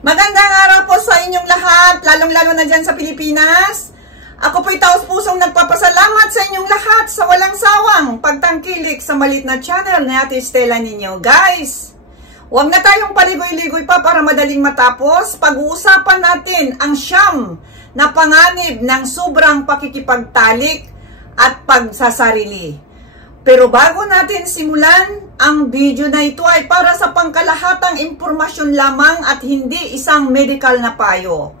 Magandang araw po sa inyong lahat, lalong-lalo na dyan sa Pilipinas. Ako po'y taos-pusong nagpapasalamat sa inyong lahat sa walang sawang pagtangkilik sa malit na channel ni Ate Stella ninyo. Guys, huwag na tayong paligoy-ligoy pa para madaling matapos. Pag-uusapan natin ang siyam na panganib ng sobrang pakikipagtalik at pagsasarili. Pero bago natin simulan, ang video na ito ay para sa pangkalahatang impormasyon lamang at hindi isang medical na payo.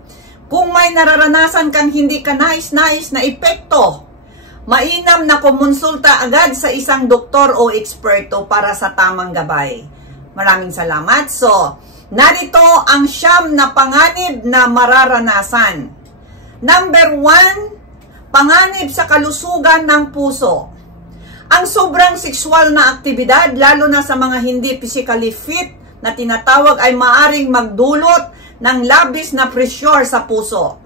Kung may nararanasan kang hindi ka nais-nais na epekto, mainam na kumonsulta agad sa isang doktor o eksperto para sa tamang gabay. Maraming salamat. So, narito ang siyam na panganib na mararanasan. Number 1, panganib sa kalusugan ng puso. Ang sobrang sexual na aktibidad, lalo na sa mga hindi physically fit na tinatawag, ay maaring magdulot ng labis na pressure sa puso,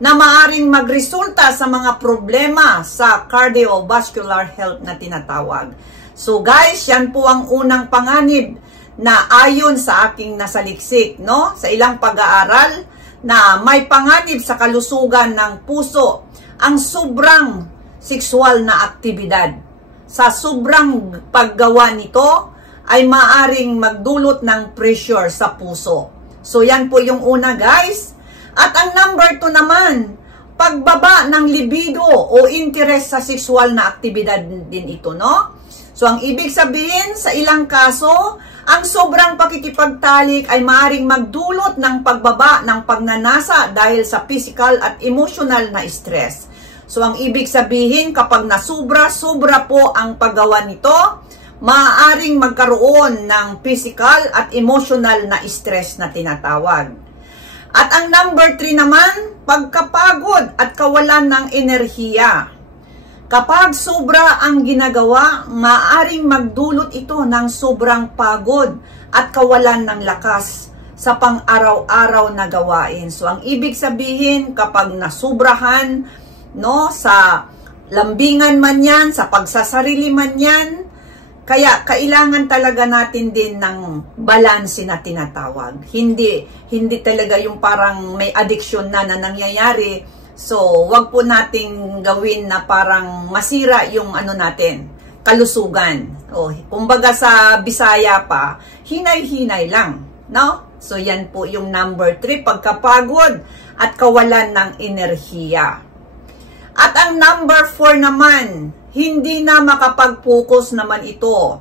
na maaring magresulta sa mga problema sa cardiovascular health na tinatawag. So guys, yan po ang unang panganib na ayon sa aking nasaliksik, no? Sa ilang pag-aaral na may panganib sa kalusugan ng puso, ang sobrang sexual na aktibidad. Sa sobrang paggawa nito ay maaring magdulot ng pressure sa puso. So yan po yung una guys. At ang number 2 naman, pagbaba ng libido o interest sa sexual na aktibidad din ito, no? So ang ibig sabihin sa ilang kaso, ang sobrang pakikipagtalik ay maaring magdulot ng pagbaba ng pagnanasa dahil sa physical at emotional na stress. So, ang ibig sabihin, kapag nasubra-sobra po ang paggawa nito, maaaring magkaroon ng physical at emotional na stress na tinatawag. At ang number 3 naman, pagkapagod at kawalan ng enerhiya. Kapag sobra ang ginagawa, maaaring magdulot ito ng sobrang pagod at kawalan ng lakas sa pang-araw-araw na gawain. So, ang ibig sabihin, kapag nasubrahan, no, sa lambingan man yan, sa pagsasarili man yan, kaya kailangan talaga natin din ng balanse na tinatawag. Hindi talaga yung parang may addiction na nangyayari. So, wag po nating gawin na parang masira yung ano natin, kalusugan. O, kumbaga sa Bisaya pa, hinay-hinay lang, no? So, yan po yung number 3, pagkapagod at kawalan ng enerhiya. At ang number 4 naman, hindi na makapag-focus naman ito.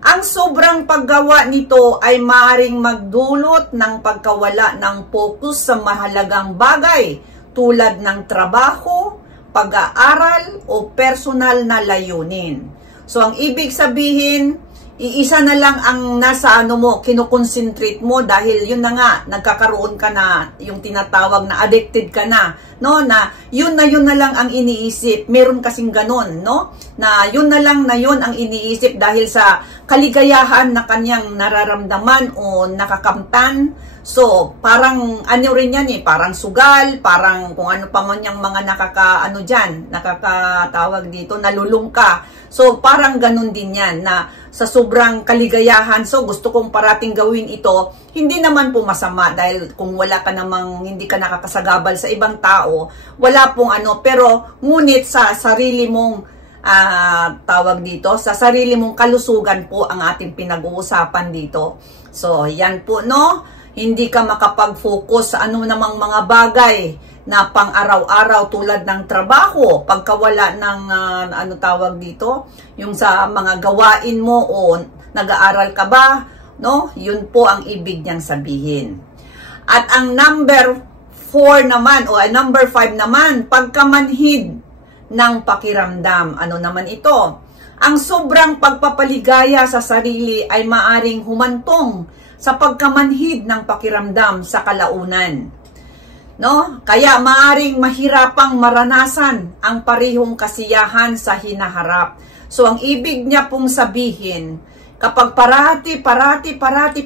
Ang sobrang paggawa nito ay maaaring magdulot ng pagkawala ng focus sa mahalagang bagay tulad ng trabaho, pag-aaral o personal na layunin. So ang ibig sabihin, iisa na lang ang nasa ano mo, kinukonsentrate mo dahil yun na nga, nagkakaroon ka na, yung tinatawag na addicted ka na, no? Na yun na lang ang iniisip. Meron kasing ganun, no? Na yun na lang na yun ang iniisip dahil sa kaligayahan na kanyang nararamdaman o nakakamtan. So, parang ano rin yan eh, parang sugal, parang kung ano pa man yung mga nakakatawag dito, nalulung ka. So, parang ganun din yan na sa sobrang kaligayahan, so gusto kong parating gawin ito, hindi naman po masama dahil kung wala ka namang, hindi ka nakakasagabal sa ibang tao, wala pong ano, pero ngunit sa sarili mong tawag dito, sa sarili mong kalusugan po ang ating pinag-uusapan dito. So, yan po, no? Hindi ka makapag-focus sa ano namang mga bagay na pang-araw-araw tulad ng trabaho, pagkawala ng ano tawag dito, yung sa mga gawain mo o nag-aaral ka ba, no? Yun po ang ibig niyang sabihin. At ang number 4 naman o number 5 naman, pagkamanhid ng pakiramdam. Ano naman ito? Ang sobrang pagpapaligaya sa sarili ay maaring humantong sa pagkamanhid ng pakiramdam sa kalaunan. No? Kaya maaring mahirapang maranasan ang parehong kasiyahan sa hinaharap. So ang ibig niya pong sabihin, kapag parati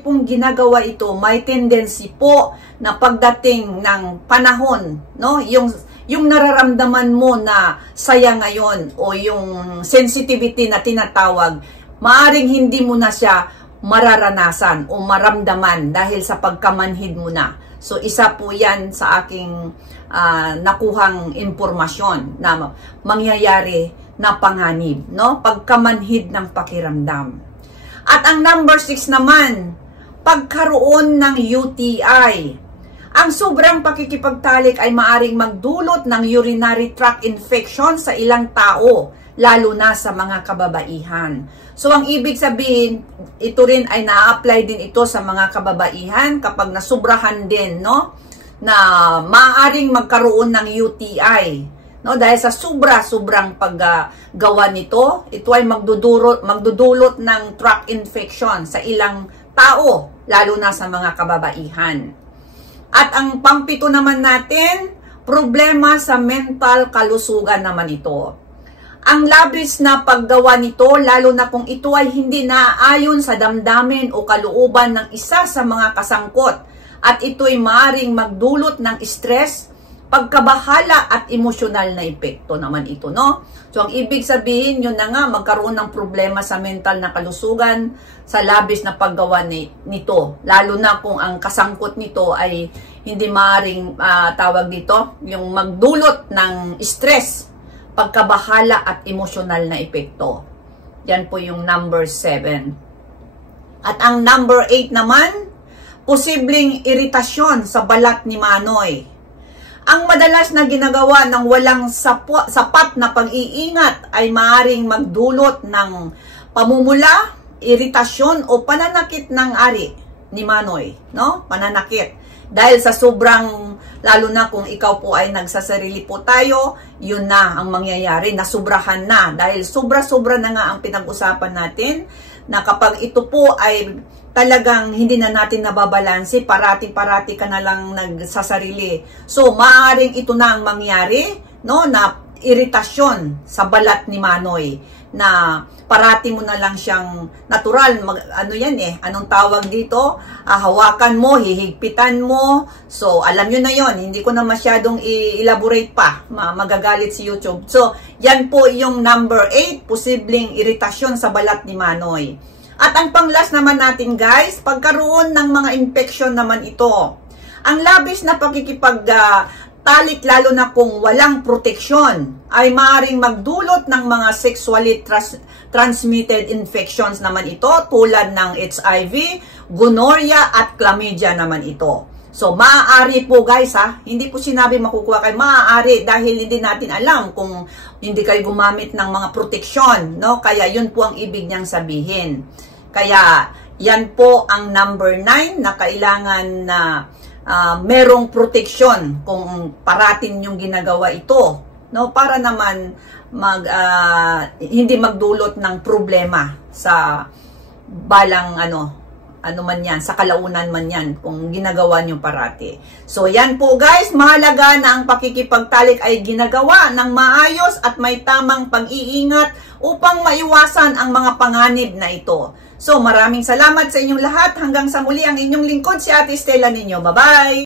pong ginagawa ito, may tendency po na pagdating ng panahon, no? Yung nararamdaman mo na saya ngayon o yung sensitivity na tinatawag, maaring hindi mo na siya mararanasan o maramdaman dahil sa pagkamanhid mo na. So, isa po yan sa aking nakuhang impormasyon na mangyayari na panganib, no? Pagkamanhid ng pakiramdam. At ang number 6 naman, pagkaroon ng UTI. Ang sobrang pakikipagtalik ay maaring magdulot ng urinary tract infection sa ilang tao, lalo na sa mga kababaihan. So, ang ibig sabihin, ito rin ay na-apply din ito sa mga kababaihan kapag nasubrahan din, no? Na maaaring magkaroon ng UTI, no? Dahil sa sobrang paggawa nito, ito ay magdudulot ng tract infection sa ilang tao, lalo na sa mga kababaihan. At ang pang-7 naman natin, problema sa mental kalusugan naman ito. Ang labis na paggawa nito, lalo na kung ito ay hindi naaayon sa damdamin o kalooban ng isa sa mga kasangkot, at ito'y maaaring magdulot ng stress, pagkabahala at emosyonal na epekto naman ito, no? So, ang ibig sabihin, yun na nga, magkaroon ng problema sa mental na kalusugan sa labis na paggawa nito. Lalo na kung ang kasangkot nito ay hindi maaaring tawag dito, yung magdulot ng stress, pagkabahala at emosyonal na epekto. Yan po yung number 7. At ang number 8 naman, posibleng iritasyon sa balat ni Manoy. Ang madalas na ginagawa ng walang sapat na pag-iingat ay maaaring magdulot ng pamumula, iritasyon o pananakit ng ari ni Manoy, no? Pananakit. Dahil sa sobrang, lalo na kung ikaw po ay nagsasarili po tayo, yun na ang mangyayari, nasubrahan na. Dahil sobra-sobra na nga ang pinag-usapan natin, na kapag ito po ay talagang hindi na natin nababalanse, parati-parati ka na lang nagsasarili. So, maaaring ito na ang mangyari, no, na iritasyon sa balat ni Manoy, na parati mo na lang siyang natural, ano yan anong tawag dito? Hawakan mo, hihigpitan mo. So, alam nyo na yon, hindi ko na masyadong i-elaborate pa, magagalit si YouTube. So, yan po yung number 8, posibleng iritasyon sa balat ni Manoy. At ang panglas naman natin guys, pagkaroon ng mga infection naman ito. Ang labis na pakikipagtalik, lalo na kung walang proteksyon, ay maaaring magdulot ng mga sexually transmitted infections naman ito, tulad ng HIV, gonorrhea at chlamydia naman ito. So, maaari po guys hindi po sinabi makukuha kayo, maaari dahil hindi natin alam kung hindi kayo gumamit ng mga proteksyon, no? Kaya yun po ang ibig niyang sabihin. Kaya yan po ang number 9 na kailangan na merong proteksyon kung parating yung ginagawa ito, no? Para naman hindi magdulot ng problema sa balang ano man yan, sa kalaunan man yan, kung ginagawa nyo parati. So, yan po guys, mahalaga na ang pakikipagtalik ay ginagawa ng maayos at may tamang pag-iingat upang maiwasan ang mga panganib na ito. So, maraming salamat sa inyong lahat. Hanggang sa muli, ang inyong lingkod, si Ate Stella ninyo. Bye-bye!